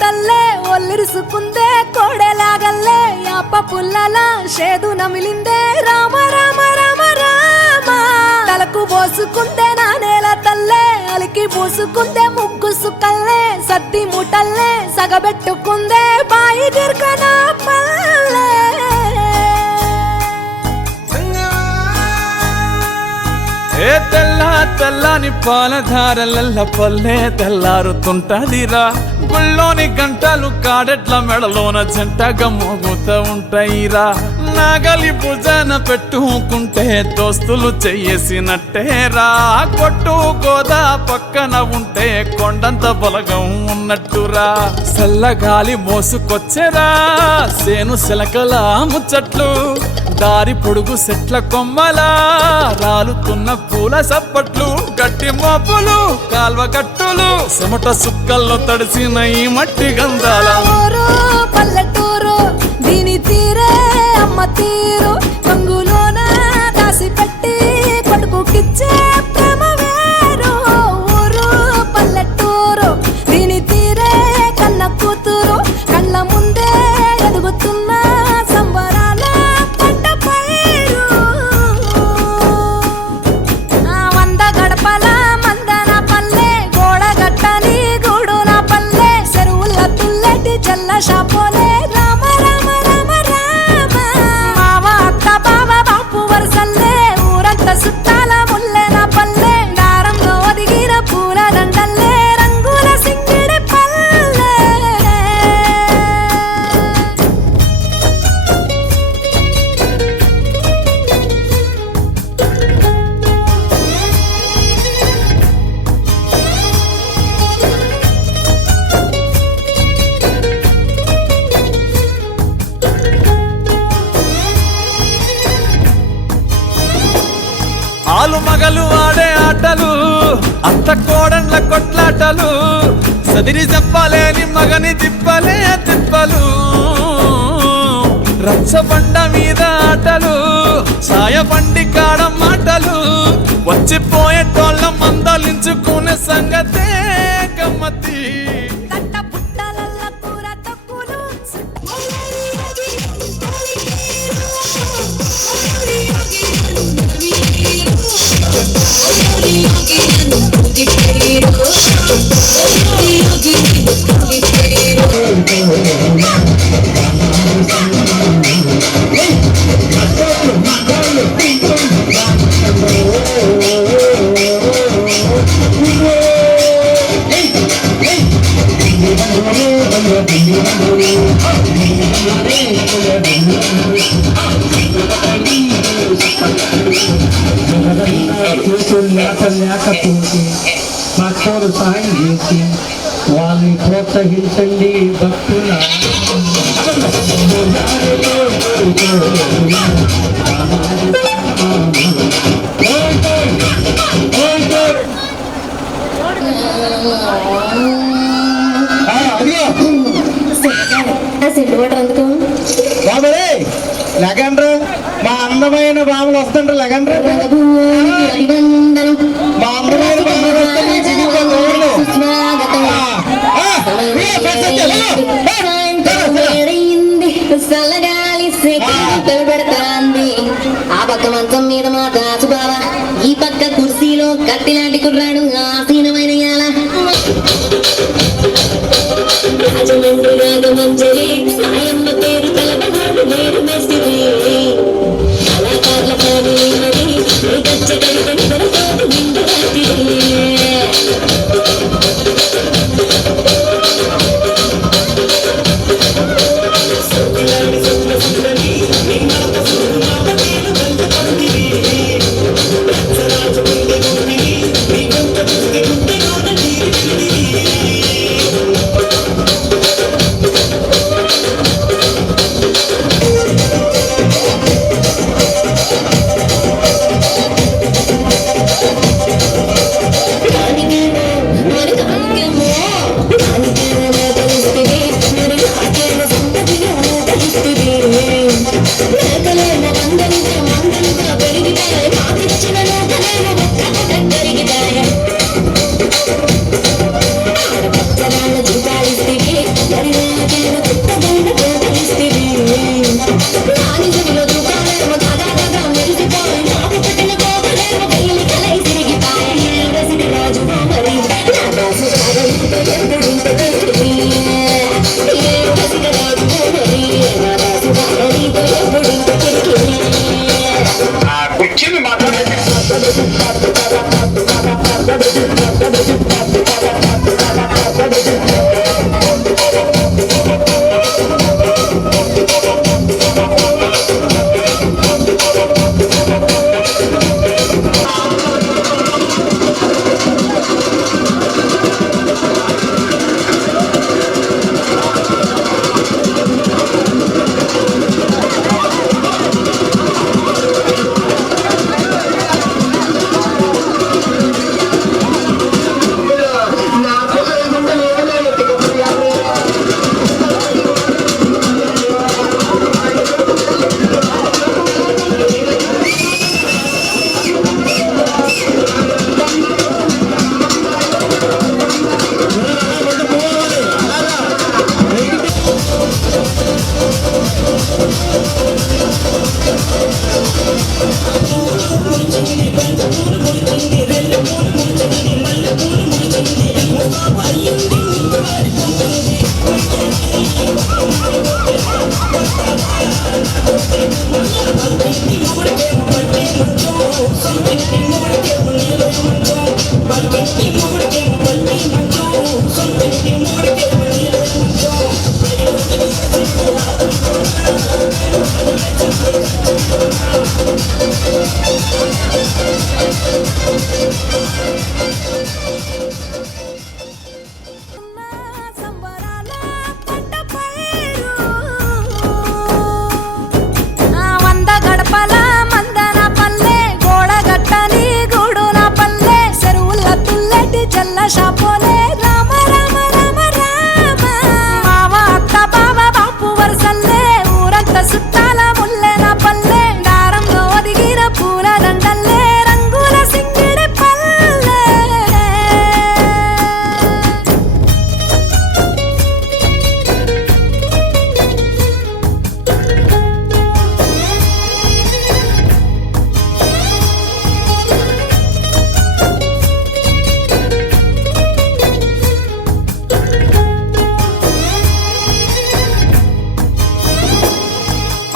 తల్లే ఒల్లిరుసుకుందే కోడెలాగల్లే యాప పుల్లల షేదు నమిలిందే రామ రామ రామ రామ తలకు పోసుకుందే నానేల తల్లే అలికి పూసుకుందే ముగ్గు సుక్కల్లే సత్తి ముటల్లే సగబెట్టుకుందే బాయి దిర్కనా పల్లె ఏ తెల్ల తెల్లని పాలధారలల్ల పల్లె తెల్లారుతుంటదిరా గుళ్ళోని గంటలు కాడెట్ల మెడలోన జంటగా మోగుతూ ఉంటాయిరా నాగలి భుజాన పెట్టుకుంటే దోస్తులు చెయ్యేసినట్టేరా కొట్టు గోదా పక్కన ఉంటే కొండంత బలగం ఉన్నట్టురా చల్లగాలి మోసుకొచ్చెరా సేను శిలకల ముచ్చట్లు దారి పొడుగు సెట్ల కొమ్మలా రాలుతున్న పూల సప్పట్లు గట్టి మోపులు కాల్వ గట్టులు చెమట సుక్కల్లో తడిసిన ఈ మట్టి గంధాల పల్లెటూరు దీని తీరే అమ్మ తీరు కంగులోన దాసి పెట్టి కొడుకుకిచ్చే ప్రేమ వేరు ఊరు పల్లెటూరు దీని తీరే కన్న కూతురు కళ్ళ ముందే ఎదుగుతున్న సంబరాల పంట పైరు వంద గడపల మందన పల్లె గోడ గట్టని గూడున పల్లె చెరువుల తుల్లెటి జల్ల షాపోలే రామ రామ రామ రామ మావ అత్త బావ బాపు వరసల్లే ఊరంత సుట్టాల ముల్లెన పల్లె దారంలో ఒదిగిన పూల దండల్లే రంగుల సింగిడి పల్లె ఆలు మగలు ఆడే ఆటలు అత్త కోడన్ల కొట్లాటలు సదిరి చెప్పలేని మగని తిప్పలే తిప్పలు రచ్చబండ మీద ఆటలు సాయబండి కాడ మాటలు వచ్చిపోయేటోళ్ళ మందలించుకునే సంగతే గమ్మతి తట్ట పుట్టలల్ల కూర తక్కులు లేకపోతే భక్తులు సాయం చేసి వాళ్ళని ప్రోత్సహించండి భక్తుల బాబరే లగండ్రా మా అందమైన బాబులు వస్తుండ్రు లగండ్రా మా అందమైన బాబులు పెడతాంది ఆ పక్క మంచం మీద మా దాచు బాబా ఈ పక్క కుర్సీలో కట్టిలాంటి కుర్రాడు ఆసీనమైన మంజరి ఆయమ్మ పేరు కలపనాడు లేరు మెసిరి కళాకారుల ఫ్యామిలీ గచ్చ కలిపని పడతాడు నిండు రాత్రి జల్ల షాపోలే రామ రామ రామ రామ మామ అత్త బావ బాపు వరసల్లే ఊరంతా సుట్టాల ముల్లె నా పల్లె దారంలో ఒదిగిన పూల దండల్లే రంగుల సింగిడి పల్లె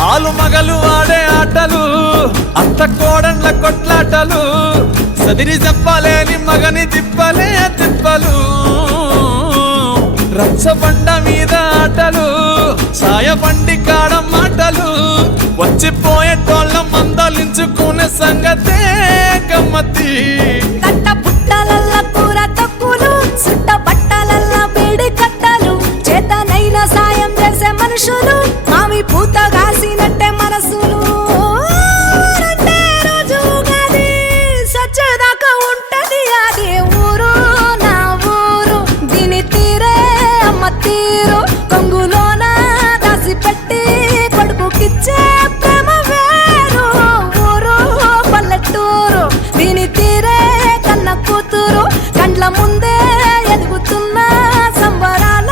ఆలు మగలు ఆడే ఆటలు అత్త కోడళ్ళ కొట్లాటలు సదిరి చెప్పలేని మగని తిప్పలే తిప్పలు రచ్చబండ మీద ఆటలు సాయబండి కాడ మాటలు వచ్చిపోయేటోళ్ళ మందలించుకునే సంగతే గమ్మతి తట్ట పుట్టలల్ల కూర తక్కులు సుట్ట బట్టలల్ల వేడి కట్టలు చేతనైన సాయం చేసే మనుషులు మామి పూత కాసినట్టే మనసులు అంటే రోజు గది సచ్చేదాకా ఉంటది అది ఊరు నా ఊరు దీని తీరే అమ్మ తీరు కొంగులోన దాసి పెట్టి కొడుకుకిచ్చే ప్రేమ వేరు ఊరు పల్లెటూరు దీని తీరే కన్న కూతురు కండ్ల ముందే ఎదుగుతున్న సంబరాల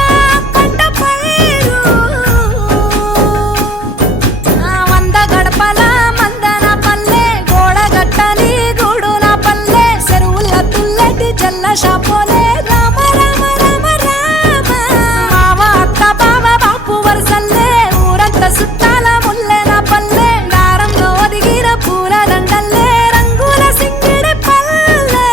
పంట పైరు వంద గడపల మందన పల్లె గోడగట్టని గూడు నా పల్లె చెరువుల తుల్లటి జల్ల షాపోలే రామ రామ రామ రామ మామ అత్త బావ బాపు వరసల్లే ఊరంతా సుట్టాల ముల్లె నా పల్లె దారంలో ఒదిగిన పూల దండల్లే రంగుల సింగిడి పల్లె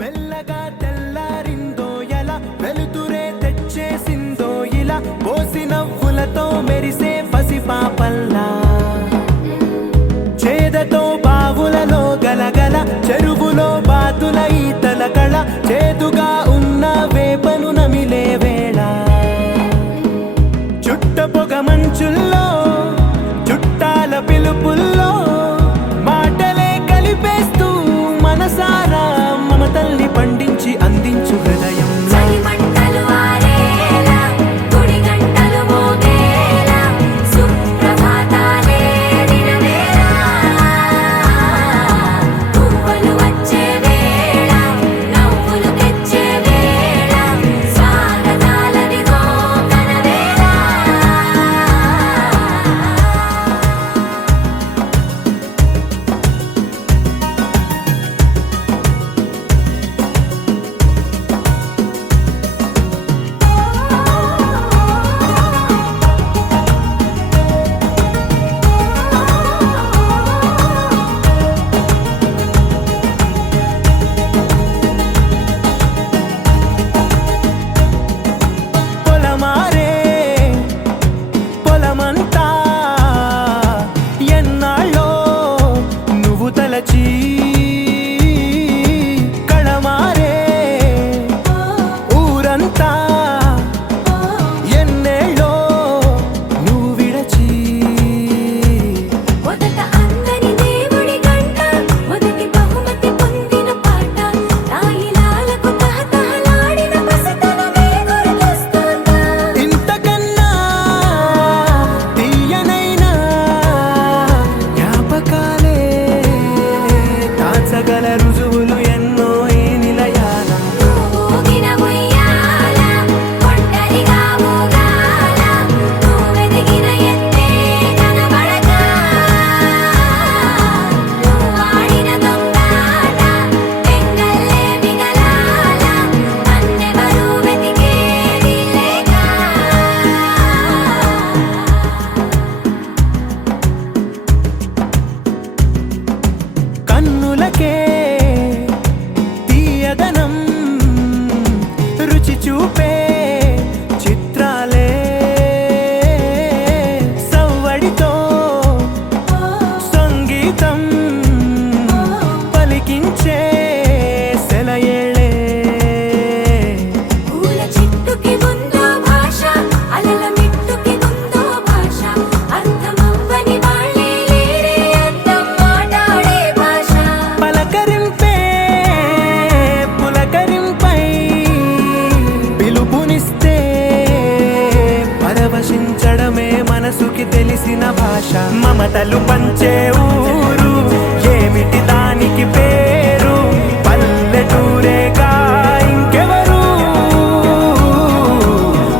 మెల్లగా తెల్లారిందో ఎలా వెలుతురే తెచ్చేసిందో ఇలా పోసి నవ్వులతో మెరిసే పసిపాపల్లా చేదతో బావులలో గలగల చెరువులో బాతుల ఈతల కళ చేదుగా ఉన్న వేపను నమిలే వేళ చుట్ట పొగ మంచుల్లో చుట్టాల పిలుపుల్లో మాటలే కలిపేస్తూ మనసారా మమతల్ని పండించి అందించు హృదయం మంటలు ఆరేలా గుడి గంటలు మోగేలా సుప్రభాతాలే దినవేళ పువ్వులు వచ్చే వేళ నవ్వులు తెచ్చే వేళ స్వాగతాలదిగో కనవేళ పొలమారే పొలమంతా ఎన్నాళ్ళో నువ్వు తలచి కళమారే ఊరంతా ఎన్నేళ్ళో నువ్వు విడచి మొదట అందని దేవుడి గంట మొదటి బహుమతి పొందిన పాట తాయిలాలకు తహతహలాడిన పసితనమే గుర్తొస్తుందా ఇంతకన్నా తీయనైనా జ్ఞాపకాలే దాచగల రుజువులు ఎన్నో ఈ నిలయాల ఊగిన ఉయ్యాల ఒంటరిగా ఊగాల నువ్వెదిగిన ఎత్తే కనబడక నువ్వాడిన దొంగాట పెంగల్లే మిగలాల నన్నెవరూ వెతికేది లేక కన్నులకే తీయదనం రుచి చూపే చిత్రాలే సవ్వడితో మమతలు పంచే ఊరు ఏమిటి దానికి పేరు పల్లెటూరేగా ఇంకెవరు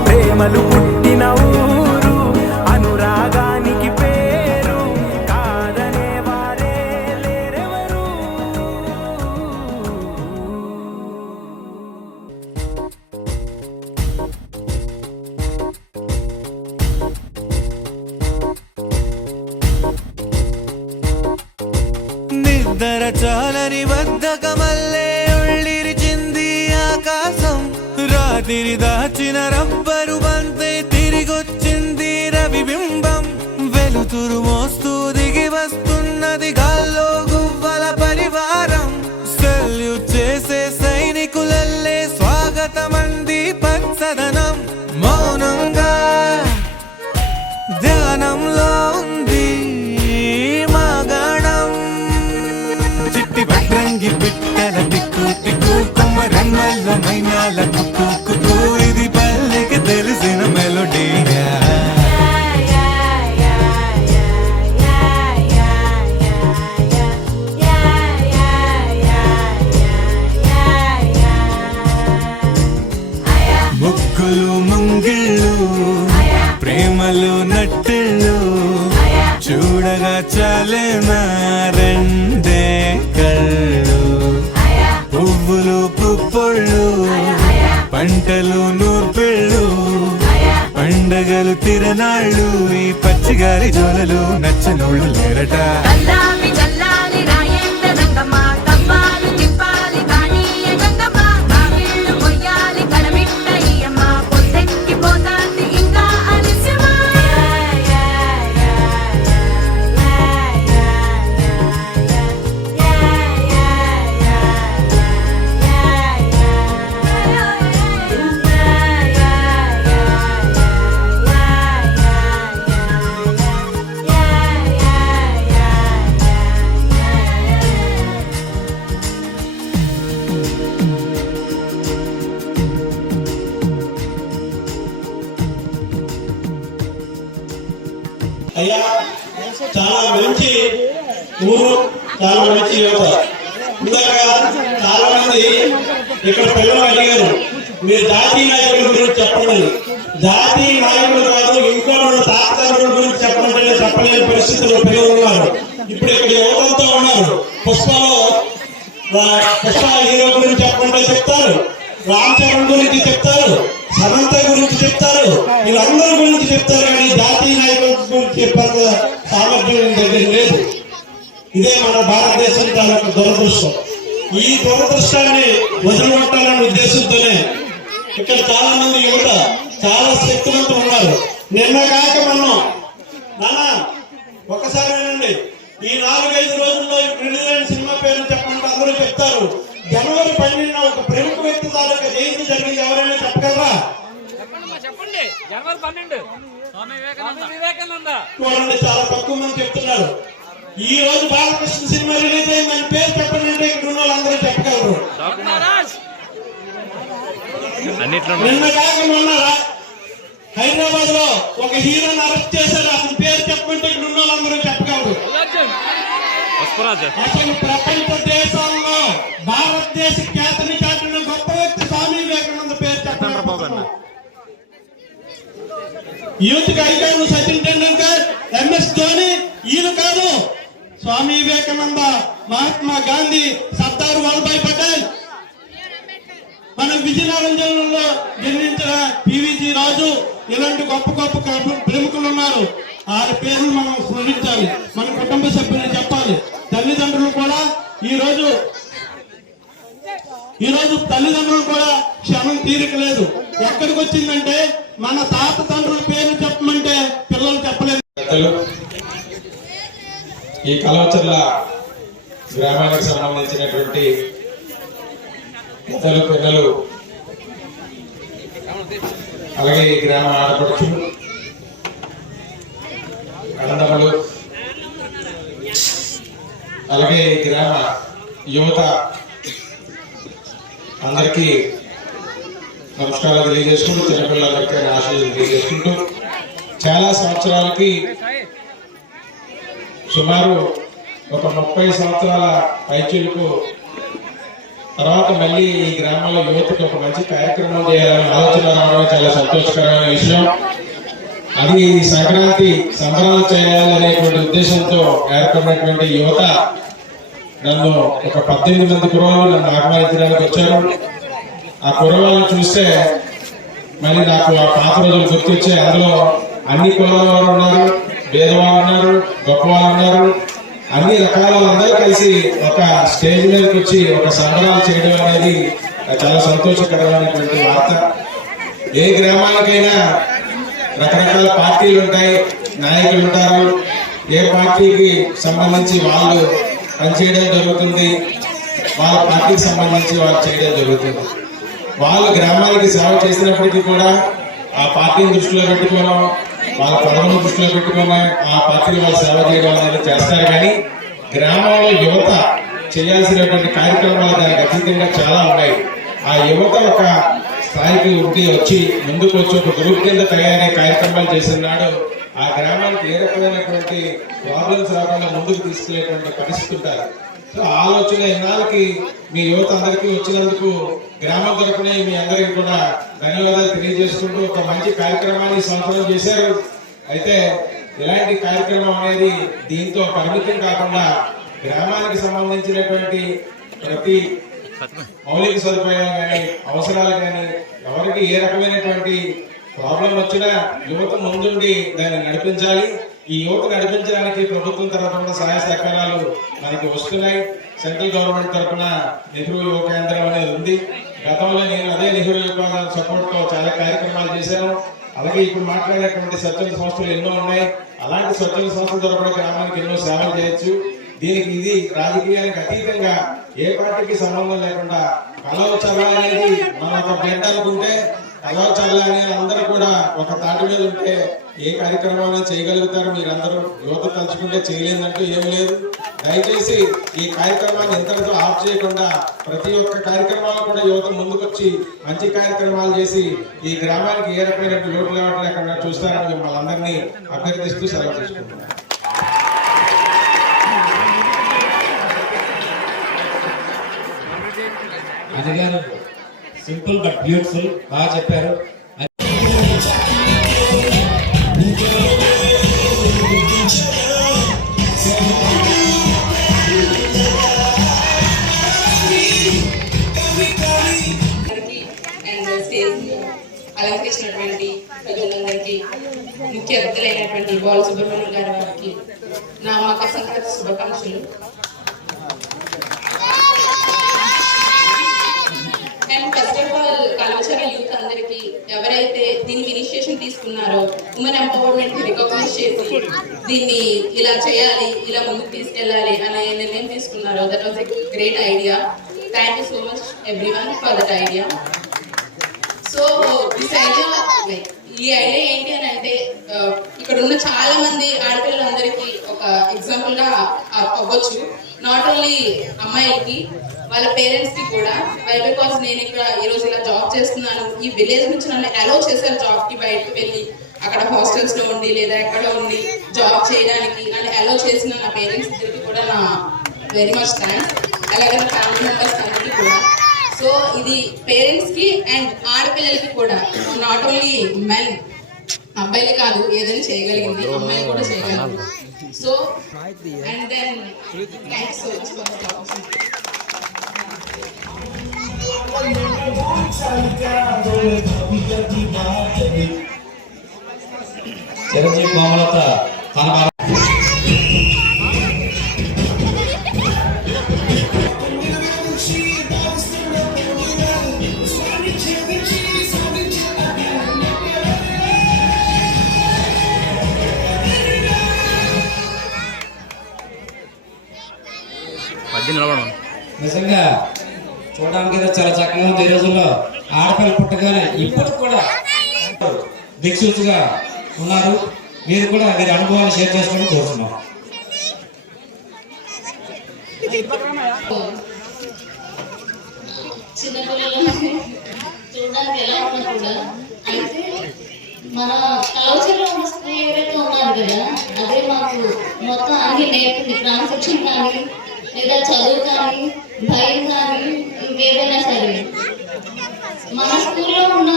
ప్రేమలు పుట్టిన ఊరు అనురాగానికి పేరు కాదనే వారే లేరెవరు నిద్ర చాలని బద్ధకమల్లే ఉళ్ళిరిచింది ఆకాశం రాత్రి దాచిన రబ్బరు బంతే తిరిగొచ్చింది రవిబింబం వెలుతురు మోస్తూ దిగి వస్తున్నది గాల్లో గువ్వల పరివారం సెల్యూట్ చేసే సైనికులల్లే స్వాగతమంది పచ్చదనం మౌనంగా ధ్యానంలో ఉంది మగణం చిట్టి భద్రంగి పిట్టల టిక్కు టిక్కు కొమ్మరమ్మల్ల మైనాల కుక్కు కుక్కు ఇది పల్లెకి తెలిసిన మెలోడీగా ముగ్గులు ముంగిళ్ళు ప్రేమలు నట్టిళ్ళు చూడగా చాలేనా రెండే కళ్ళు పువ్వులు పుప్పొళ్ళు పంటలు నూర్పిళ్ళు పండగలు తిరనాళ్ళు ఈ పచ్చిగారి జోలలు నచ్చనోళ్ళు లేరట చల్లాలి చల్లాలి రాయేంద్ర రంగమ్మ తవ్వాలి తిప్పాలి కానీయ గంగమ్మ కావిళ్ళు కొయ్యాలి కడమిట్ట ఈయమ్మ పొద్దెక్కి పోతాంది ఇంకా అలిసిమా అయ్యా చాలా మంచి ఊరు, చాలా మంచి యువత. ఇందాక చాలా మంది ఇక్కడ పిల్లలు అడిగారు మీరు జాతీయ నాయకుల గురించి చెప్పండి. జాతీయ నాయకులు కాదు, ఇంట్లో తాతల గురించి చెప్పండి చెప్పలేని పరిస్థితుల్లో పిల్లలు ఉన్నారు. ఇప్పుడు ఇక్కడ యువతంతో ఉన్నారు. పుష్ప హీరో గురించి చెప్పండి చెప్తారు, రామ్ చరణ్ గురించి చెప్తారు, సమంత గురించి చెప్తారు, వీళ్ళందరి గురించి చెప్తారు. కానీ జాతీయ నాయకుల గురించి చెప్పేంత సామర్థ్యం దగ్గర లేదు. ఇదే మన భారతదేశం తాలూకు దురదృష్టం. ఈ దురదృష్టాన్ని వదిలిపెట్టాలనే ఉద్దేశంతోనే ఇక్కడ చాలా మంది యువత చాలా శక్తివంతులు ఉన్నారు. నిన్న కాక మనం నాన్న ఒకసారి వినండి, ఈ 4-5 రోజుల్లో విడుదలైన సినిమా పేరు చెప్పండి అందరూ చెప్తారు. జనవరి 12న ఒక ప్రముఖ వ్యక్తి తాలూకా జయంతి జరిగింది, ఎవరైనా చెప్పగలరా? చెప్పండి. జనవరి 12 స్వామి వివేకానంద. చూడండి, చాలా తక్కువ మంది చెప్తున్నారు. ఈ రోజు బాలకృష్ణ సినిమా రిలీజ్ అయిందని పేరు చెప్పండి అంటే ఇక్కడ ఉన్న వాళ్ళందరూ చెప్పగలరు. నిన్న కాక మొన్న హైదరాబాద్ లో ఒక హీరోని అరెస్ట్ చేశారు, అతని పేరు చెప్పంటే ఇక్కడ ఉన్న వాళ్ళందరూ చెప్పగలరు. అసలు ప్రపంచ దేశాల్లో భారతదేశ ఖ్యాతిని చాటిన గొప్ప వ్యక్తి స్వామి వివేకానంద పేరు చెప్పండి. యూత్ కి ఐకాన్ సచిన్ టెండూల్కర్, MS ధోని, ఈయన కాదు స్వామి వివేకానంద, మహాత్మా గాంధీ, సర్దార్ వల్లభాయ్ పటేల్, మన విజయనగరం జిల్లాలో జన్మించిన PVG రాజు, ఇలాంటి గొప్ప గొప్ప ప్రముఖులు ఉన్నారు. వారి పేర్లు మనం స్మరించాలి, మన కుటుంబ సభ్యులు చెప్పాలి. తల్లిదండ్రులు కూడా ఈ రోజు తల్లిదండ్రులు కూడా క్షణం తీరిక లేదు. ఎక్కడికి వచ్చిందంటే మన తాత తండ్రుల పేరు చెప్పమంటే పిల్లలు చెప్పలేదు. ఈ కలవచర్ల గ్రామానికి సంబంధించినటువంటి పెద్దలు పిల్లలు, అలాగే ఈ గ్రామ ఆడపడుచులు, అన్నదమ్ములు, అలాగే ఈ గ్రామ యువత అందరికీ నమస్కారాలు తెలియజేసుకుంటూ, చిన్నపిల్లలందరికీ ఆశీస్సులు తెలియజేసుకుంటూ, చాలా సంవత్సరాలకి సుమారు ఒక 30 సంవత్సరాల పైచిలకు తర్వాత మళ్ళీ ఈ గ్రామంలో యువతకు ఒక మంచి కార్యక్రమం చేయాలని ఆలోచన రావడం చాలా సంతోషకరమైన విషయం. అది సంక్రాంతి సంబరాలు చేయాలనేటువంటి ఉద్దేశంతో ఏర్పడినటువంటి యువత నన్ను ఒక 18 మంది కుర్రవాళ్ళు నన్ను ఆహ్వానించడానికి వచ్చారు. ఆ కుర్రవాళ్ళని చూస్తే మళ్ళీ నాకు ఆ పాత రోజులు గుర్తొచ్చే. అందులో అన్ని కులాల వారు ఉన్నారు, పేదవాళ్ళు ఉన్నారు, గొప్పవాళ్ళు ఉన్నారు, అన్ని రకాల వాళ్ళందరూ కలిసి ఒక స్టేజ్ మీదకి వచ్చి ఒక సంబరాలు చేయడం అనేది చాలా సంతోషకరమైనటువంటి వార్త. ఏ గ్రామానికైనా రకరకాల పార్టీలు ఉంటాయి, నాయకులు ఉంటారు. ఏ పార్టీకి సంబంధించి వాళ్ళు పనిచేయడం జరుగుతుంది, వాళ్ళ పార్టీకి సంబంధించి వాళ్ళు చేయడం జరుగుతుంది. వాళ్ళు గ్రామానికి సేవ చేసినప్పటికీ కూడా ఆ పార్టీని దృష్టిలో పెట్టుకోవడం, వాళ్ళ పదవులను దృష్టిలో పెట్టుకోవడం, ఆ పార్టీకి వాళ్ళు సేవ చేయడం అనేది చేస్తారు. కానీ గ్రామంలో యువత చేయాల్సినటువంటి కార్యక్రమాలు దానికి అతీతంగా చాలా ఉన్నాయి. ఆ యువత ఒక స్థాయికి వచ్చి ముందుకు వచ్చి ఒక గ్రూప్ కింద తయారయ్యే కార్యక్రమాలు చేస్తున్నాడు. ఆ గ్రామానికి ఏ రకమైనటువంటి ప్రాబ్లమ్స్ రాకుండా ముందుకు తీసుకెళ్లేటువంటి పరిస్థితి ఉంటారు. సో ఆలోచన ఇన్నాళ్ళకి మీ యువత అందరికీ వచ్చినందుకు గ్రామం తరపున మీ అందరికీ కూడా ధన్యవాదాలు తెలియజేసుకుంటూ ఒక మంచి కార్యక్రమాన్ని సంపన్నం చేశారు. అయితే ఇలాంటి కార్యక్రమం అనేది దీంతో పరిమితం కాకుండా గ్రామానికి సంబంధించినటువంటి ప్రతి మౌలిక సదుపాయాలు కానీ అవసరాలు కానీ ఎవరికి ఏ రకమైనటువంటి ప్రాబ్లం వచ్చినా యువత ముందుండి దాన్ని నడిపించాలి. ఈ యువత నడిపించడానికి ప్రభుత్వం తరఫున సహాయ సహకారాలు మనకి వస్తున్నాయి. సెంట్రల్ గవర్నమెంట్ తరఫున నెహ్రూ యువ కేంద్రం అనేది ఉంది. గతంలో నేను అదే నెహ్రూ యువ కేంద్రం సపోర్ట్ తో చాలా కార్యక్రమాలు చేశాను. అలాగే ఇప్పుడు మాట్లాడేటువంటి స్వచ్ఛంద సంస్థలు ఎన్నో ఉన్నాయి. అలాంటి స్వచ్ఛంద సంస్థల తరఫున గ్రామానికి ఎన్నో సేవలు చేయొచ్చు. దీనికి ఇది రాజకీయానికి అతీతంగా ఏ పార్టీకి సంబంధం లేకుండా కలవ చల్ల అనేది మనం ఒక గంట అనుకుంటే కలవ చల్ల అని అందరూ కూడా ఒక తాటి మీద ఉంటే ఏ కార్యక్రమాలను చేయగలుగుతారు. మీరందరూ యువత తలుచుకుంటే చేయలేదంటూ ఏమి లేదు. దయచేసి ఈ కార్యక్రమాన్ని ఎంతటితో ఆఫ్ చేయకుండా ప్రతి ఒక్క కార్యక్రమాలు కూడా యువత ముందుకొచ్చి మంచి కార్యక్రమాలు చేసి ఈ గ్రామానికి ఏ రకమైన లోటు లేకుండా చూస్తారని మిమ్మల్ని అందరినీ అభ్యర్థిస్తూ సెలవు తీసుకుంటున్నాను. అది గారు సింపుల్ బట్ బ్యూటిఫుల్ బాగా చెప్పారు. అలంకరించినటువంటి ప్రజలందరికీ ముఖ్య అతిథులైనటువంటి బాలసుబ్రహ్మణ్యం గారి వారికి నా మకర సంక్రాంతి శుభాకాంక్షలు. అండ్ ఫస్ట్ ఆఫ్ ఆల్ కళాశాల యూత్ అందరికీ ఎవరైతే దీనికి ఇనిషియేషన్ తీసుకున్నారో ఉమెన్ ఎంపవర్మెంట్ రికగ్నైజ్ చేసి దీన్ని ఇలా చేయాలి, ఇలా ముందుకు తీసుకెళ్ళాలి అనే నిర్ణయం తీసుకున్నారో that was a great idea. Thank you so much everyone for that idea. So this idea like ఈ ఐడియా ఏంటి అని అంటే ఇక్కడ ఉన్న చాలా మంది ఆడపిల్లలందరికీ ఒక ఎగ్జాంపుల్ గా అవ్వచ్చు. నాట్ ఓన్లీ అమ్మాయిలకి, వాళ్ళ పేరెంట్స్ కి కూడా. బికాస్ నేను ఇక్కడ ఈ రోజు ఇలా జాబ్ చేస్తున్నాను, ఈ విలేజ్ నుంచి నన్ను అలౌ చేశారు జాబ్ కి బయటకు వెళ్ళి అక్కడ హాస్టల్స్ లో ఉండి లేదా ఎక్కడ ఉండి జాబ్ చేయడానికి నన్ను అలౌ చేసిన నా పేరెంట్స్ ఇద్దరికి కూడా నా వెరీ మచ్ థ్యాంక్స్. అలాగే నా ఫ్యామిలీ మెంబర్స్ అందరికీ కూడా. సో ఇది పేరెంట్స్ కి అండ్ ఆడపిల్లలకి కూడా, నాట్ ఓన్లీ మెన్, అబ్బాయిలు కాదు ఏదైనా చేయగలిగింది, అమ్మాయిలు కూడా చేయగలరు. So and then thanks so much for the opportunity. Chiranjeevi Komalatha తన నిజంగా చూడడానికి చాలా చక్కగా ఉంది. ఈ రోజుల్లో ఆడపిల్ల పుట్టగానే ఇప్పుడు కూడా దిక్సూచిగా ఉన్నారు. మీరు కూడా వీరి అనుభవాన్ని షేర్ చేసుకోవడం కోరుతున్నాం. చిన్నపిల్లలు చూడడానికి ఎలా ఉన్నా కూడా అయితే మన కల్చర్లో ఉన్న స్త్రీ ఎవరైతే ఉన్నారో కదా, అదే మాకు మొత్తం అన్ని నేర్పింది. క్రమశిక్షణ కానీ లేదా చదువు కానీ భయం కానీ ఇంకేదైనా సరే. మన స్కూల్లో ఉన్న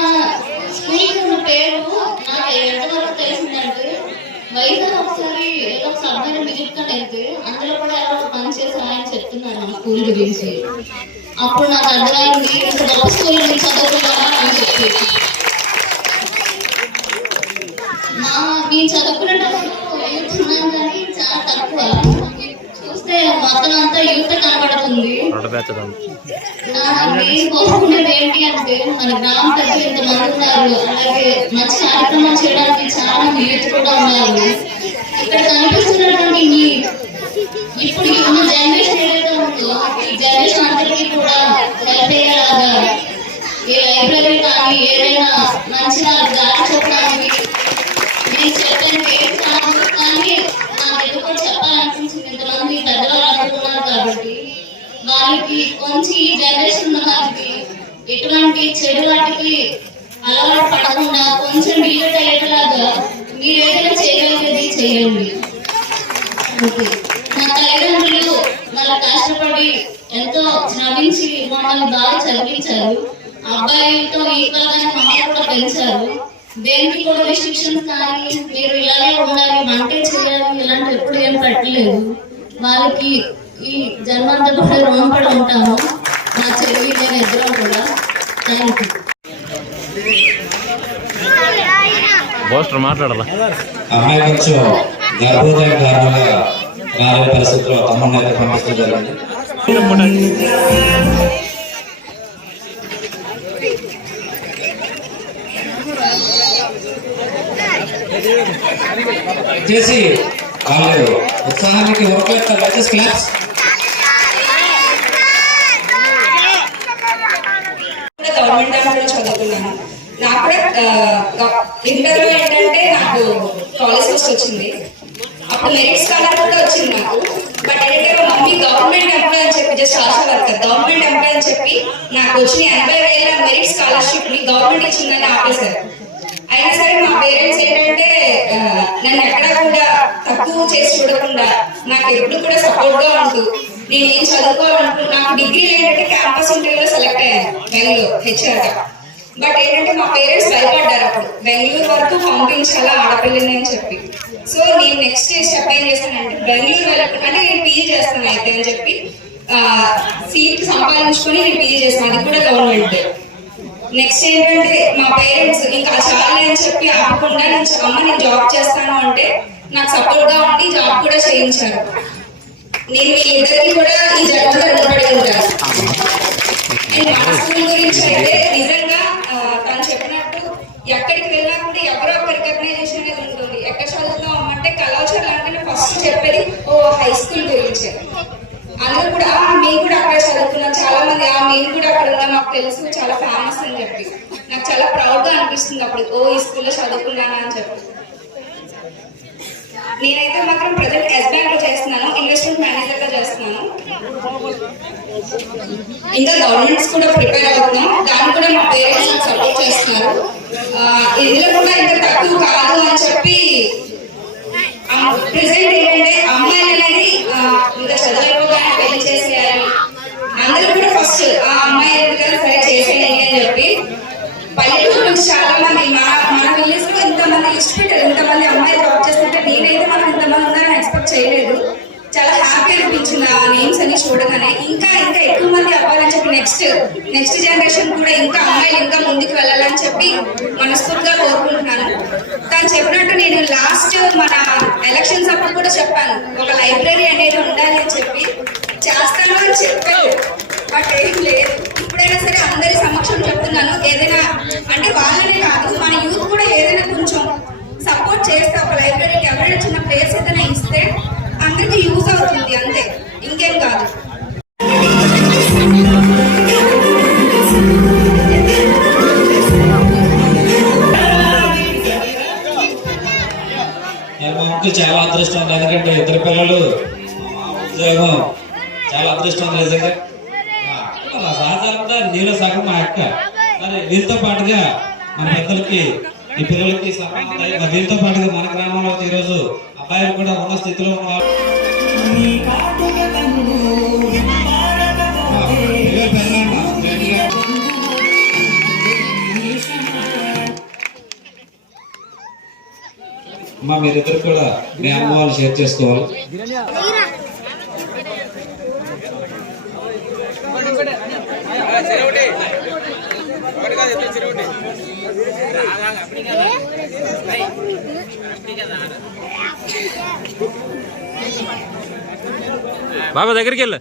పేరు నాకు ఎంతవరకు తెలిసిందంటే, వైజాగ్ ఒకసారి ఏదో ఒక సబ్జెక్ట్ విజిట్ గా వెళ్తే అందులో కూడా ఎవరో పనిచేసి ఆయన చెప్తున్నారు మన స్కూల్ గురించి. అప్పుడు నాకు అర్థమైంది ఇంత గొప్ప స్కూల్ చదువుకున్నాను అని చెప్పి. మేము చదువుకునేటప్పుడు యూత్ ఉన్నాం కానీ చాలా తక్కువ. చూస్తే మొత్తం అంతా యూత్ కనబడుతుంది. నా మెయిన్ కోరుకునేది ఏంటి అంటే, మన గ్రామం తగ్గి ఇంతమంది ఉన్నారు, అలాగే మంచి కార్యక్రమం చేయడానికి చాలా యూత్ కూడా ఉన్నారు. ఇక్కడ కనిపిస్తున్నటువంటి ఇప్పుడు ఉన్న జనరేషన్ ఏదైతే ఉందో ఈ జనరేషన్ అందరికీ కూడా హెల్ప్ అయ్యేలాగా ఈ లైబ్రరీ కానీ ఏదైనా మంచి నాకు దారి చెప్పడానికి నేను చెప్పాను ఏం కాదు, కానీ నాకు ఏదో కూడా చెప్పాలనిపించింది. ఇంతమంది పెద్దవాళ్ళు అనుకున్నారు కాబట్టి వాళ్ళకి కొంచెం ఈ జనరేషన్ ఉన్న వాళ్ళకి ఎటువంటి చెడు వాటికి అలవాటు పడకుండా కొంచెం డిలీట్ అయ్యేలాగా మీరు ఏదైనా చేయగలిగేది చేయండి. మా తల్లిదండ్రులు వాళ్ళ కష్టపడి ఎంతో శ్రమించి మమ్మల్ని బాగా చదివించారు. అబ్బాయిలతో ఈక్వల్ గానే మమ్మల్ని కూడా పెంచారు. దేనికి కూడా రిస్ట్రిక్షన్స్ కానీ మీరు ఇలాగే ఉండాలి వంటే చేయాలి ఇలాంటి ఎప్పుడు ఏం పెట్టలేదు. వాళ్ళకి ఈ జన్మంతా కూడా రుణపడి ఉంటాము, మా చెల్లి నేను ఇద్దరం కూడా. థ్యాంక్ పోస్టర్ మాట్లాడాలా? అమ్మాయి కొంచెం గర్భోదయం కారణంగా రాలేని పరిస్థితుల్లో తమ్ముడిని అయితే పంపిస్తూ జరిగింది. చేసి వాళ్ళు ఉత్సాహానికి వర్క్ క్లాస్ గవర్నమెంట్ దాంట్లో చదువుకున్నాను. నాకు కూడా ఇంటర్లో ఏంటంటే నాకు కాలేజ్ ఫస్ట్ వచ్చింది. అప్పుడు మెరిట్ స్కాలర్ కూడా వచ్చింది నాకు. బట్ ఏంటంటే మా మమ్మీ గవర్నమెంట్ ఎంప్లాయ్ అని చెప్పి just ASHA worker government employee అని చెప్పి నాకు వచ్చిన 80,000 మెరిట్ స్కాలర్షిప్ ని గవర్నమెంట్ ఇచ్చిందని ఆపేశారు. అయినా సరే మా పేరెంట్స్ ఏంటంటే నన్ను ఎక్కడా కూడా తక్కువ చేసి చూడకుండా నాకు ఎప్పుడు కూడా సపోర్ట్ గా ఉంటూ నేను ఏం చదువుకోవాలంటూ నాకు డిగ్రీలు ఏంటంటే క్యాంపస్ ఇంటర్వ్యూలో సెలెక్ట్ అయ్యాను బెంగళూరు హెచ్ఆర్ గా. బట్ ఏంటంటే మా పేరెంట్స్ భయపడ్డారు అప్పుడు బెంగళూరు వరకు పంపించాలా ఆడపిల్లని అని చెప్పి. సో నేను నెక్స్ట్ స్టెప్ ఏం చేస్తానంటే బెంగళూరు వెళ్ళకుండా నేను పీజీ చేస్తాను అయితే అని చెప్పి సీట్ సంపాదించుకొని నేను పీజీ చేస్తాను, అది కూడా గవర్నమెంట్. నెక్స్ట్ ఏంటంటే మా పేరెంట్స్ ఇంకా చాలే అని చెప్పి ఆపకుండా నేను జాబ్ చేస్తాను అంటే నాకు సపోర్ట్ గా ఉండి జాబ్ కూడా చేయించారు. నేను మీ ఇద్దరికి కూడా ఈ జగన్ రుణపడి ఉంటాను. నేను మా స్కూల్ గురించి అయితే నిజంగా తను చెప్పినట్టు ఎక్కడికి వెళ్ళినా కూడా ఎవరో ఒక రికగ్నైజేషన్ అనేది ఉంటుంది. ఎక్కడ చదువుతాం అంటే కళాశాల అంటే ఫస్ట్ చెప్పేది హై స్కూల్ గురించి. అందరూ కూడా మేము కూడా అక్కడ చదువుకున్నాం, చాలా మంది మేము కూడా అక్కడ ఉన్నా మాకు తెలుసు చాలా ఫేమస్ అని చెప్పి నాకు చాలా ప్రౌడ్ గా అనిపిస్తుంది అప్పుడు ఈ స్కూల్లో చదువుకున్నాను అని చెప్పి. నేనైతే మాత్రం ప్రజెంట్ ఎస్ బ్యాంక్ లో చేస్తున్నాను, ఇన్వెస్ట్మెంట్ మేనేజర్ గా చేస్తున్నాను. ఇంకా గవర్నమెంట్స్ కూడా ప్రిపేర్ అవుతున్నాం, దాన్ని కూడా మా పేరెంట్స్ సపోర్ట్ చేస్తున్నారు. ఇందులో కూడా ఇంకా తక్కువ కాదు అని చెప్పి ప్రెసెంట్ ఏంటంటే అమ్మాయిలు అనేది ఇంకా చదవకపోగానే పెళ్లి చేసేయాలి, అందరూ కూడా ఫస్ట్ ఆ అమ్మాయి సరే చేసేయండి అని చెప్పి పల్లెటూరు నుంచి చాలా మంది మన విలేజ్ లో ఇంతమంది లిస్ట్ పెట్టారు. ఇంతమంది అమ్మాయిలు జాబ్ చేస్తుంటే నేనైతే మనం ఇంతమంది ఉన్నారని ఎక్స్పెక్ట్ చేయలేదు. చాలా హ్యాపీ అనిపించింది ఆ నేమ్స్ అన్ని చూడగానే. ఇంకా ఇంకా ఎక్కువ మంది అవ్వాలని చెప్పి నెక్స్ట్ జనరేషన్ కూడా ఇంకా అమ్మాయిలు ఇంకా ముందుకు వెళ్ళాలని చెప్పి మనస్ఫూర్తిగా కోరుకుంటున్నాను. తను చెప్పినట్టు నేను లాస్ట్ మన ఎలక్షన్స్ అప్పుడు కూడా చెప్పాను ఒక లైబ్రరీ అనేది ఉండాలి అని చెప్పి, చేస్తాను అని చెప్పాను. బట్ ఏం లేదు, ఇప్పుడైనా సరే అందరి సమక్షం చెప్తున్నాను. ఏదైనా అంటే వాళ్ళనే కాదు మన యూత్ కూడా ఏదైనా కొంచెం సపోర్ట్ చేస్తే ఒక లైబ్రరీకి ఎవరైనా చిన్న ప్లేస్ ఏదైనా ఇస్తే అందరికీ యూజ్ అవుతుంది, అంతే ఇంకేం కాదు. చాలా అదృష్టం, ఎందుకంటే ఇద్దరు పిల్లలు ఉద్యోగం చాలా అదృష్టం. నిజంగా సహజంగా నీలో సగం మా అక్క. మరి వీరితో పాటుగా మన పెద్దలకి ఈ పిల్లలకి సన్మానం ఉంటాయి. మరి దీంతో పాటుగా మన గ్రామంలో ఈరోజు అబ్బాయిలు కూడా ఉన్న స్థితిలో ఉన్నారు. అమ్మా మీరిద్దరు కూడా మీ అనుభవాలు షేర్ చేసుకోవాలి. బాబా దగ్గరికి వెళ్ళు.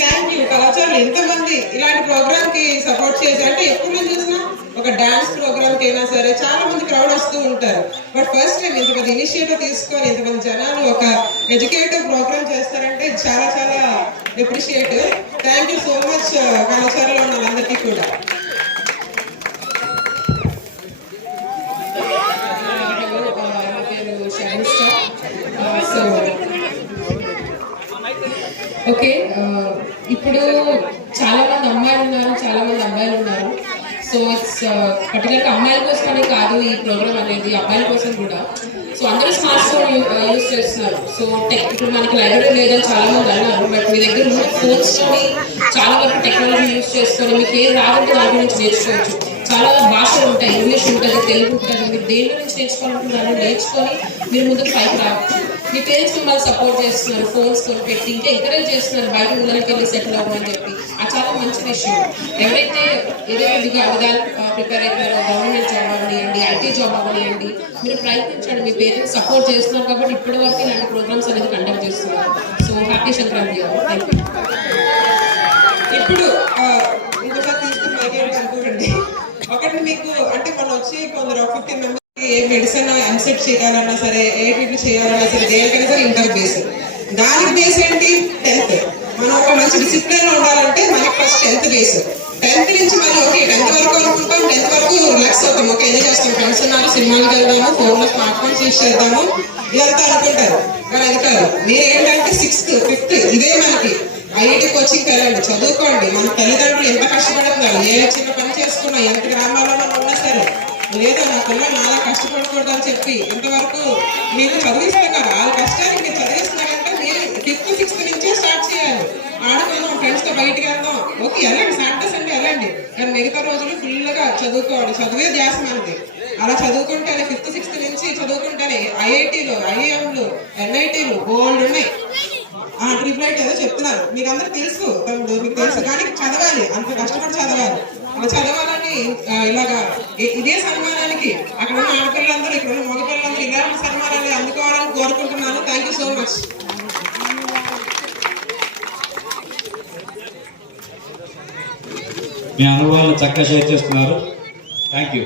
థ్యాంక్ యూ కళాచారులు ఎంతమంది ఇలాంటి ప్రోగ్రామ్ కి సపోర్ట్ చేసి, అంటే ఎప్పుడు నేను చూసినా ఒక డాన్స్ ప్రోగ్రామ్ కి అయినా సరే చాలా మంది క్రౌడ్ వస్తూ ఉంటారు. బట్ ఫస్ట్ టైం ఇంతమంది ఇనిషియేటివ్ తీసుకొని ఇంతమంది జనాలు ఒక ఎడ్యుకేటివ్ ప్రోగ్రామ్ చేస్తారంటే చాలా చాలా appreciative. Thank you so much కళాచారులో ఉన్న వాళ్ళందరికీ కూడా. ఓకే, ఇప్పుడు చాలా మంది అమ్మాయిలు ఉన్నారు, చాలా మంది అబ్బాయిలు ఉన్నారు. సో ఇట్స్ పర్టికులర్గా అమ్మాయిల కోసమనే కాదు ఈ ప్రోగ్రామ్ అనేది, అబ్బాయిల కోసం కూడా. సో అందరూ స్మార్ట్ ఫోన్ యూజ్ చేస్తున్నారు. సో ఇప్పుడు మనకి లైబ్రరీ లేదని చాలా మంది అన్నారు. బట్ మీ దగ్గర ఉన్న ఫోన్స్తోని చాలా వరకు టెక్నాలజీ యూజ్ చేసుకొని మీకు ఏం రాదంటే దాని గురించి నేర్చుకోవచ్చు. చాలా భాషలు ఉంటాయి, ఇంగ్లీష్ ఉంటుంది, తెలుగు ఉంటుంది. మీరు దేని గురించి నేర్చుకోవాలనుకుంటున్నారో నేర్చుకొని మీరు ముందుకు పైకి రావచ్చు. మీ పేరెంట్స్ మిమ్మల్ని సపోర్ట్ చేస్తున్నారు, ఫోన్స్ తో పెట్టి ఇంకా ఎంకరేజ్ చేస్తున్నారు బయట ఊళ్ళకి వెళ్ళి సెటిల్ అవ్వమని చెప్పి. అది చాలా మంచి విషయం. ఎవరైతే ఏదైతే విధాలు ప్రిపేర్ అవుతున్నారో, గవర్నమెంట్ జాబ్ అవ్వనివ్వండి, ఐటీ జాబ్ అవ్వనివ్వండి, మీరు ప్రయత్నించండి. మీ పేరెంట్స్ సపోర్ట్ చేస్తున్నారు కాబట్టి ఇప్పటి వరకు ఇలాంటి ప్రోగ్రామ్స్ అనేది కండక్ట్ చేస్తున్నారు. So happy Sankranti. Thank you. ఇప్పుడు ఇంకొకటి తీసుకుని అనుకోకండి. ఒకటి మీకు అంటే మనం వచ్చి కొందరు 15 మెంబర్స్ ఏ మెడిసిన్ ఎంసెట్ చేయాలన్నా సరే, ఏ ట్రీట్మెంట్ చేయాలన్నా సరే, దేనికైనా సరే ఇంటర్ బేస్. దానికి బేస్ ఏంటి? 10th. మనం ఒక మంచి డిసిప్లిన్ లో ఉండాలంటే మనకి ఫస్ట్ 10th బేస్. 10th నుంచి మరి ఓకే 10th వరకు అనుకుంటాం, 10th వరకు రిలాక్స్ అవుతాం, ఓకే ఎంజాయ్ చేస్తాం, ఫ్రెండ్స్ ఉన్నారు, సినిమాలకు వెళ్దాము, ఫోన్లో స్మార్ట్ ఫోన్స్ యూజ్ చేద్దాము, ఇదంతా అనుకుంటారు. కానీ అది కాదు. మీరు ఏంటంటే 6th 5th ఇదే మనకి ఐఐటి కోచింగ్ వెళ్ళండి, చదువుకోండి. మన తల్లిదండ్రులు ఎంత కష్టపడుతున్నారు, ఏ చిన్న పని చేసుకున్నా, ఎంత గ్రామాలలో ఉన్నా సరే, లేదా నా పిల్లలు నాలా కష్టపడకూడదు అని చెప్పి ఇంతవరకు మీకు చదివిస్తున్నారు. వాళ్ళ కష్టానికి మీరు చదివిస్తున్నారంటే మీరు 5th 6th నుంచే స్టార్ట్ చేయాలి. ఆడుకుందాం, ఫ్రెండ్స్ తో బయటకు వెళ్దాం, ఓకే వెళ్ళండి, సాటర్డే సండే వెళ్ళండి. కానీ మిగతా రోజులు ఫుల్ గా చదువుకోవాలి. చదివే ధ్యాస మనది. అలా చదువుకుంటానే 5th 6th నుంచి చదువుకుంటానే ఐఐటీలు, ఐఐఎంలు, ఎన్ఐటీలు బోల్డ్ ఉన్నాయి. ట్రిపుల్ ఐటీ ఏదో చెప్తున్నారు, మీకు అందరికి తెలుసు, మీకు తెలుసు. కానీ చదవాలి, అంత కష్టపడి చదవాలి. అలా చదవాలని ఇలాగా ఇదే సన్మానానికి అక్కడ ఉన్న ఆడపిల్లలందరూ, ఇక్కడ ఉన్న మగపిల్లలందరూ ఇలాంటి సన్మానాలు అందుకోవాలని కోరుకుంటున్నాను. Thank you so much. మీ అనుభవాలను చక్కగా షేర్ చేస్తున్నారు. Thank you.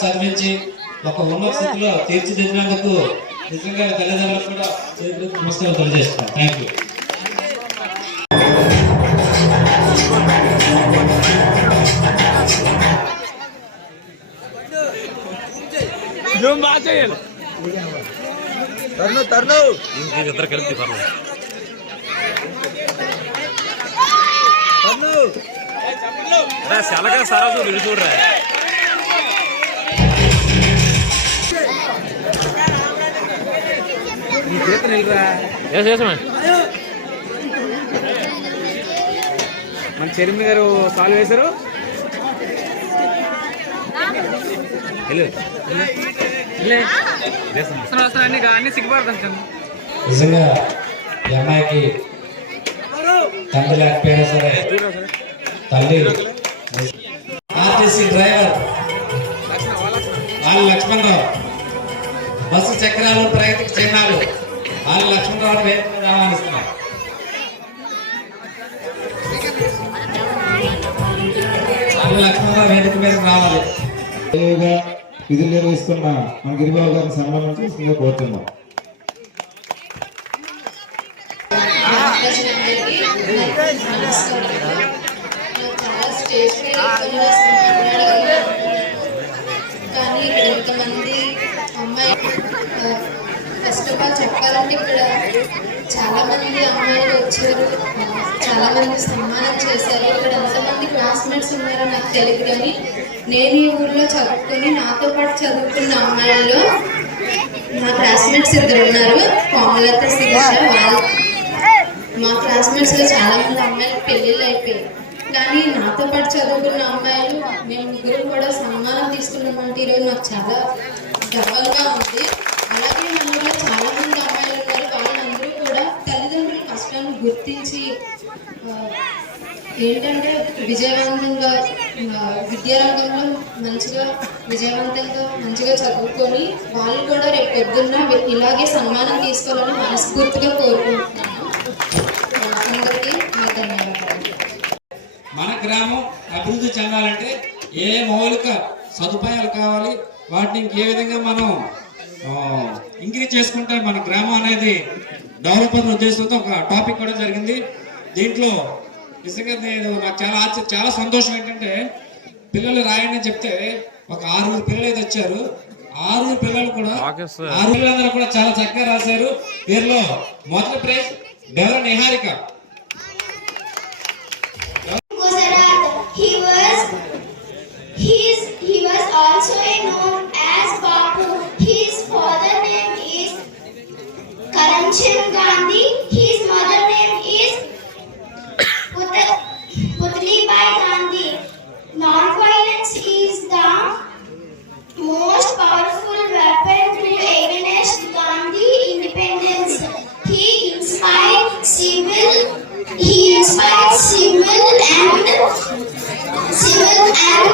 చదివించి ఒక ఉన్నత స్థితిలో తీర్చిదిద్దినందుకు నిజంగా తల్లిదండ్రులకు కూడా నమస్కారం తెలియజేస్తున్నాను. Thank you. ఇద్దరు కలిపి సెలగా సరస్సు విడి చూడరా. మన చైర్మన్ గారు సాల్వ్ వేశారు. అన్ని సిగ్గుపడతాను. నిజంగా ఈ అమ్మాయికి తండ్రి లేకపోయినా సరే తల్లి ఆర్టీసీ డ్రైవర్ వాళ్ళ లక్ష్మణరావు, బస్సు చక్రాలు ప్రగతికి చిహ్నాలు వాళ్ళ లక్ష్మణరావు వేదిక మీద ఆహ్వానిస్తున్నారు. వాళ్ళ లక్ష్మణరావు వేదిక మీద రావాలి. విధులు నిర్వహిస్తున్న మన గిరిబాబు గారిని సన్మానం చేస్తుందిగా కోరుతున్నాం. కానీ ఇక్కడ ఇంతమంది అమ్మాయి ఫస్ట్ ఆఫ్ ఆల్ చెప్పాలంటే ఇక్కడ చాలా మంది అమ్మాయిలు వచ్చారు, చాలా మంది సన్మానం చేశారు. ఇక్కడ ఎంతమంది క్లాస్మేట్స్ ఉన్నారో నాకు తెలియదు, కానీ నేను ఈ ఊర్లో చదువుకొని నాతో పాటు చదువుకున్న అమ్మాయిల్లో మా క్లాస్మేట్స్ ఇద్దరు ఉన్నారు, కోమలత, శిరీష. వాళ్ళు మా క్లాస్మేట్స్లో చాలా మంది అమ్మాయిలు పెళ్ళిళ్ళు అయిపోయాయి, కానీ నాతో పాటు చదువుకున్న అమ్మాయిలు మేము ముగ్గురు కూడా సన్మానం తీసుకున్నామంటే ఈరోజు నాకు చాలా గర్వంగా ఉంది. అలాగే మనలో చాలా మంది అమ్మాయిలు ఉన్నారు, వాళ్ళందరూ కూడా తల్లిదండ్రుల కష్టాన్ని గుర్తించి ఏంటంటే విజయవంతంగా విద్యారంగంలో మంచిగా చదువుకొని వాళ్ళు కూడా రేపు పొద్దున్న ఇలాగే సన్మానం తీసుకోవాలని మనస్ఫూర్తిగా కోరుకుంటున్నాను. అందరికీ నా ధన్యవాదాలు. మన గ్రామం అభివృద్ధి చెందాలంటే ఏ మౌలిక సదుపాయాలు కావాలి, వాటిని ఇంకే విధంగా మనం ఇంక్రీజ్ చేసుకుంటే మన గ్రామం అనేది డెవలప్ అనే ఉద్దేశంతో ఒక టాపిక్ కూడా జరిగింది. దీంట్లో నిజంగా నాకు చాలా సంతోషం ఏంటంటే పిల్లలు రాయండి అని చెప్తే ఒక 6 పిల్లలు అయితే వచ్చారు. 6 పిల్లలు కూడా 6 పిల్లలందరూ కూడా చాలా చక్కగా రాశారు. వీరిలో మొదటి prize Devara Niharika. He was also known as Bapu. His father name is Karamchand Gandhi. His mother name is Putlibai Gandhi. Non-violence is the most powerful weapon to against Gandhi independence. He inspired civil and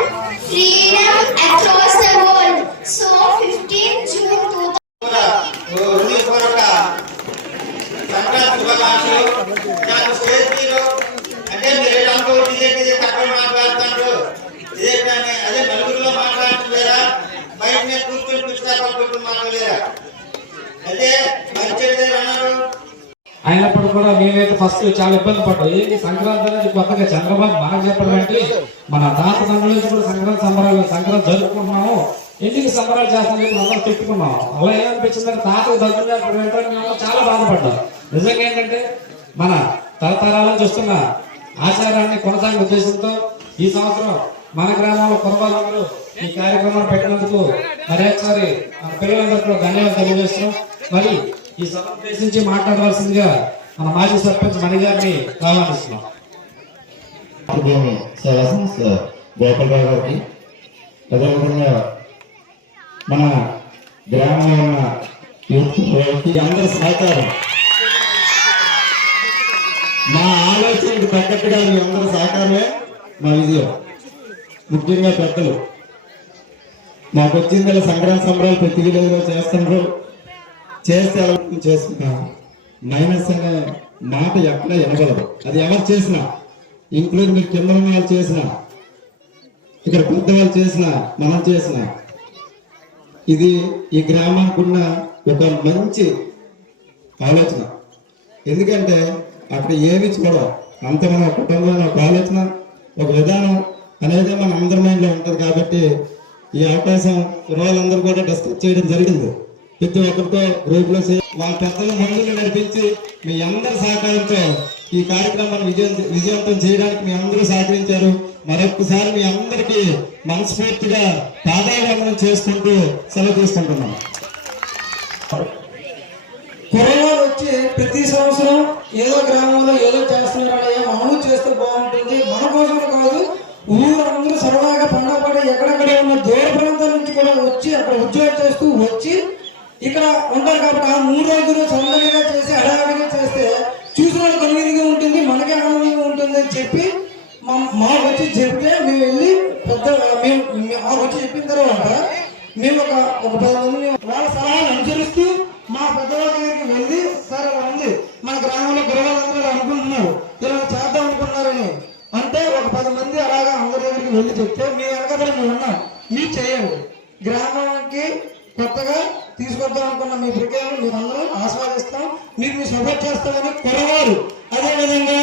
freedom across the world. So 15 June 2000. అంటే మీరు అనుకోవచ్చు ఇదే తక్కువ మాట్లాడుతాడు, ఇదే కానీ అదే నలుగురిలో మాట్లాడుతున్నారా, బయట కూర్చొని పుస్తకాలు మాట్లాడలేరా, అదే మంచిదే అన్నారు. అయినప్పుడు కూడా మేమైతే ఫస్ట్ చాలా ఇబ్బంది పడ్డాం. ఏంటి సంక్రాంతి అనేది కొత్తగా చంద్రబాబు బాగా చెప్పడం అంటే మన తాత తండ్రుల నుంచి కూడా సంక్రాంతి జరుపుకుంటున్నాము, ఎందుకు సంబరాలు చేస్తామని అందరూ చెప్పుకున్నాం. అలా ఏమనిపించిందంటే తాతకు దగ్గర మేము చాలా బాధపడ్డాం. నిజంగా ఏంటంటే మన తరతరాలను చూస్తున్న ఆచారాన్ని కొనసాగే ఉద్దేశంతో ఈ సంవత్సరం మన గ్రామంలో కుర్రవాళ్ళందరూ ఈ కార్యక్రమాన్ని పెట్టినందుకు మరి ఒకసారి మన పిల్లలందరూ ధన్యవాదాలు తెలియజేస్తున్నాం. మరి ఈ సభ ఉద్దేశించి మాట్లాడవలసిందిగా మన మాజీ సర్పంచ్ మణి గారిని ఆహ్వానిస్తున్నాం. సేవా సంస్థ గోపాలరావు గారికి, అదేవిధంగా మన గ్రామంలో ఉన్న యూత్ అందరి సహకారం, మా ఆలోచనకు తగ్గట్టుగా మీ అందరి సహకారమే మా విజయం. ముఖ్యంగా పెద్దలు మాకు వచ్చింది సంక్రాంతి సంబరాలు ప్రతి విలేజ్లో చేస్తున్నారు, చేస్తే అలా చేసుకుంటాము. మైనస్ అనే మాట ఎక్కడ వినగలదు, అది ఎవరు చేసినా, ఇంక్లూడ్ మీరు కింద వాళ్ళు చేసినా, ఇక్కడ పెద్దవాళ్ళు చేసినా, మనం చేసినా, ఇది ఈ గ్రామానికి ఉన్న ఒక మంచి ఆలోచన. ఎందుకంటే అక్కడ ఏమి చూడవు, అంత మన కుటుంబంలో ఒక ఆలోచన, ఒక విధానం అనేది మన అందరి మైండ్లో ఉంటుంది. కాబట్టి ఈ అవకాశం కుర్రాళ్ళందరూ కూడా డిస్కస్ చేయడం జరిగింది. ప్రతి ఒక్కరితో గ్రూప్లో వాళ్ళ పెద్దల ముందుకు నడిపించి మీ అందరి సహకారంతో ఈ కార్యక్రమాన్ని విజయవంతం చేయడానికి మీ అందరూ సహకరించారు. మరొకసారి మీ అందరికీ మనస్ఫూర్తిగా పాదాభివందనం చేసుకుంటూ సెలవు తీసుకుంటున్నాం. కరోనా వచ్చి ప్రతి సంవత్సరం ఏదో గ్రామంలో ఏదో చేస్తున్నారనే మనం చేస్తే బాగుంటుంది. మన కోసం కాదు, ఊరందరూ సరదాగా పండగ పడి ఎక్కడెక్కడ ఉన్న దూర ప్రాంతాల నుంచి కూడా వచ్చి అక్కడ ఉద్యోగం చేస్తూ వచ్చి ఉంటారు కాబట్టి ఆ 3 రోజులు సౌందర్యంగా చేసి హడావిడిగా చేస్తే చూసిన వాళ్ళు కనువిధిగా ఉంటుంది, మనకే ఆనందంగా ఉంటుంది అని చెప్పి మాకు వచ్చి చెప్తే మేము వెళ్ళి మాకు వచ్చి చెప్పిన తర్వాత మేము ఒక 10 మంది వాళ్ళ సలహాలు అనుసరిస్తూ మా పెద్దవాళ్ళ దగ్గరికి వెళ్ళి సార్ అలా ఉంది మన గ్రామంలో గురవాళ్ళందరూ అనుకుంటున్నారు ఇలా చేద్దాం అనుకుంటున్నారని అంటే ఒక 10 మంది అలాగా అందరి దగ్గరికి వెళ్ళి చెప్తే మీ వెనకబడి మేము ఉన్నాం, మీరు చేయండి. గ్రామానికి కొత్తగా తీసుకొద్దాం అనుకున్న మీ ప్రక్రియను మీరు అందరూ ఆస్వాదిస్తాం, మీరు మీ సపోర్ట్ చేస్తామని కురవారు అదేవిధంగా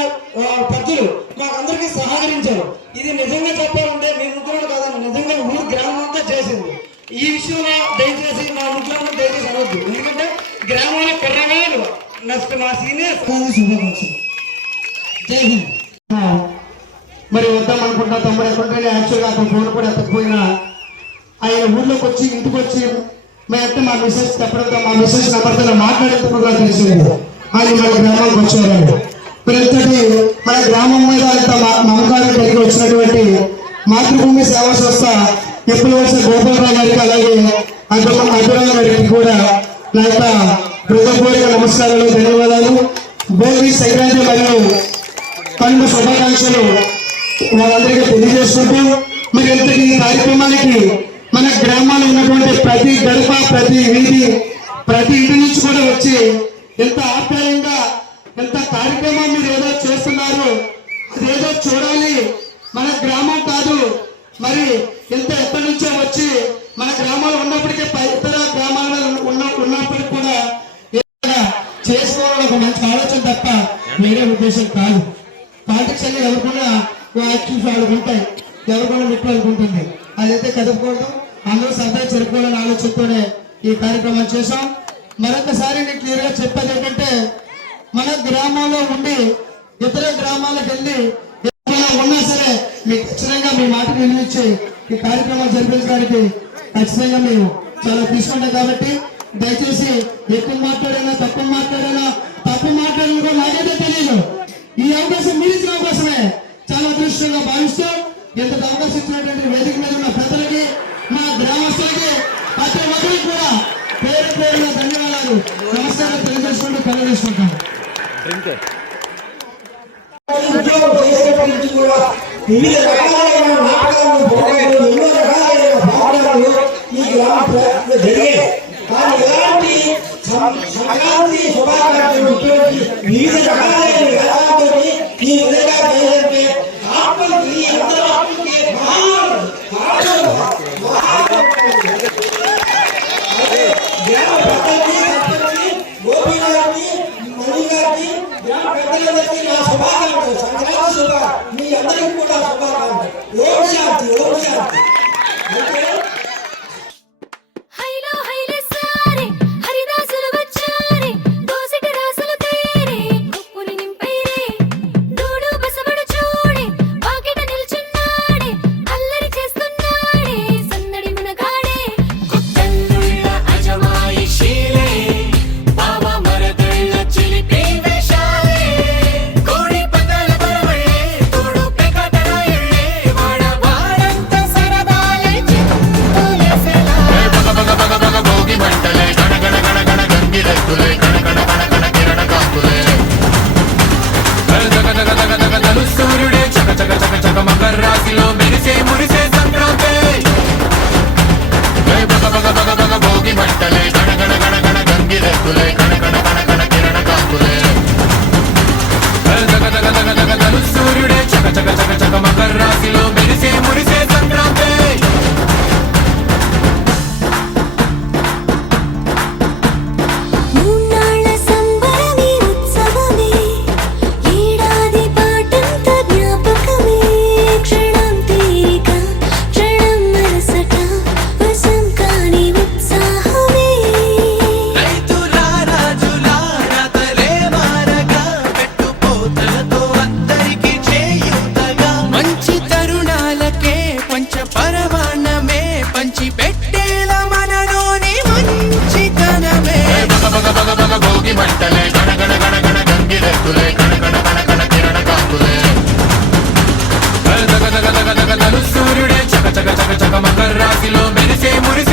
పెద్దలు మాకందరికీ సహకరించారు. ఇది నిజంగా చెప్పాలంటే మీ ముగ్గురు కాదండి, నిజంగా ఊరు గ్రామం అంతా చేసింది. ఈ విషయంలో దయచేసి మా ముగ్గురు దయచేసి అనవద్దు, ఎందుకంటే గ్రామంలో కుర్రవారు నెక్స్ట్ మా సీనియర్ శుభాకాంక్షలు. జై హింద్. మరి వద్దాం అనుకుంటా తమ్ముడు ఎక్కడికైనా యాక్చువల్గా అతను ఫోన్ కూడా ఎత్తకపోయినా ఆయన ఊర్లోకి వచ్చి ఇంటికి వచ్చి మేమైతే మా మిస్సెస్ చెప్పడంతో మా మిస్సెస్ నెంబర్తో మాట్లాడేటప్పుడు కూడా తెలిసింది ఆయన మన గ్రామానికి వచ్చారండి. ప్రతి మన గ్రామం మీద అంత మమకారం కలిగి వచ్చినటువంటి మాతృభూమి సేవా సంస్థ ఎప్పుడు వచ్చిన గోపాలరావు గారికి అలాగే అభిరామ్ గారికి కూడా నా యొక్క హృదయపూర్వక నమస్కారాలు, ధన్యవాదాలు. భోగి సంక్రాంతి మరియు పండుగ శుభాకాంక్షలు వాళ్ళందరికీ తెలియజేసుకుంటూ మరి ఇంతటి ఈ కార్యక్రమానికి మన గ్రామాల్లో ఉన్నటువంటి ప్రతి గడప, ప్రతి వీధి, ప్రతి ఇంటి నుంచి కూడా వచ్చి ఎంత ఆప్యాయంగా ఎంత కార్యక్రమం మీరు ఏదో చేస్తున్నారు అదేదో చూడాలి, మన గ్రామం కాదు మరి ఎంత ఎక్కడి నుంచో వచ్చి మన గ్రామాలు ఉన్నప్పటికీ ఇతర గ్రామాల్లో ఉన్నప్పటికీ కూడా చేసుకోవాలని ఒక మంచి ఆలోచన తప్ప వేరే ఉద్దేశం కాదు. పాలిటిక్స్ అన్ని ఎవరికైనా యాక్టివ్స్ వాళ్ళకు ఉంటాయి, ఎవరికైనా మిట్టు వాళ్ళకు ఉంటుంది, అదైతే కదపకూడదు. అందరూ సరదా జరుపుకోవాలని ఆలోచనతోనే ఈ కార్యక్రమం చేశాం. మరొకసారి నేను క్లియర్ గా చెప్పేది ఏంటంటే మన గ్రామంలో ఉండి ఇతర గ్రామాలకు వెళ్ళి ఉన్నా సరే మీకు ఖచ్చితంగా మీ మాటకు వినిపించి ఈ కార్యక్రమాలు జరిపించడానికి ఖచ్చితంగా మేము చాలా తీసుకుంటాం. కాబట్టి దయచేసి ఎక్కువ మాట్లాడినా తప్పు మాట్లాడినా కూడా నాకైతే తెలియదు. ఈ అవకాశం మీరు ఇచ్చిన అవకాశమే చాలా అదృష్టంగా భావిస్తూ ఎంత అవకాశం ఇచ్చినటువంటి వేదిక మీద ఉన్న పెద్దలకి, మా గ్రామస్తులకి, ప్రతి ఒక్కరికి కూడా పేరు పేరున ధన్యవాదాలు, నమస్కారం తెలియజేసుకుంటూ తెలియజేసుకుంటాను. వివిధ రకాలైన నాటకాలు, ఎన్నో రకాలైన భావనలు ఈ గ్రామ జరిగాయి. కానీ ఎలాంటి సంక్రాంతి శుభాకాంక్షలు వివిధ రకాలైన వేదాలతో ఈ విధంగా చేయాలంటే ఆత్మకి అందరూ ఆత్మకి గ్రామ పెద్దలకి, గోపి గారికి, మణి గారికి, గ్రామ పెద్దలందరికీ నా శుభాకాంక్షలు, సంక్రాంతి మీ అందరికీ కూడా శుభాకాంక్షలు. ఓం శాంతి, ఓం శాంతి. సూర్యుడే చక చక చక చక మకర రాశిలో మెరిసే మురిసే సంక్రాంతి. సూర్యుడే చక చక చక చక మకర రాశిలో మెరిసే మురిసే